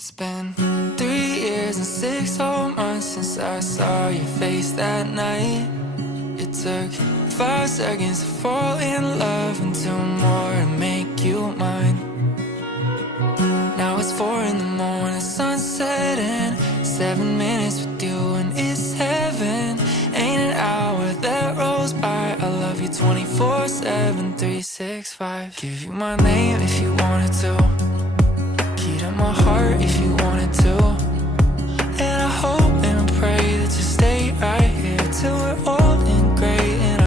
It's been 3 years and 6 whole months since I saw your face that night. It took 5 seconds to fall in love and 2 more to make you mine. Now it's 4 in the morning, sun's setting. 7 minutes with you and it's heaven. Ain't an hour that rolls by. I love you 24/7, 365. Give you my name if you wanted to.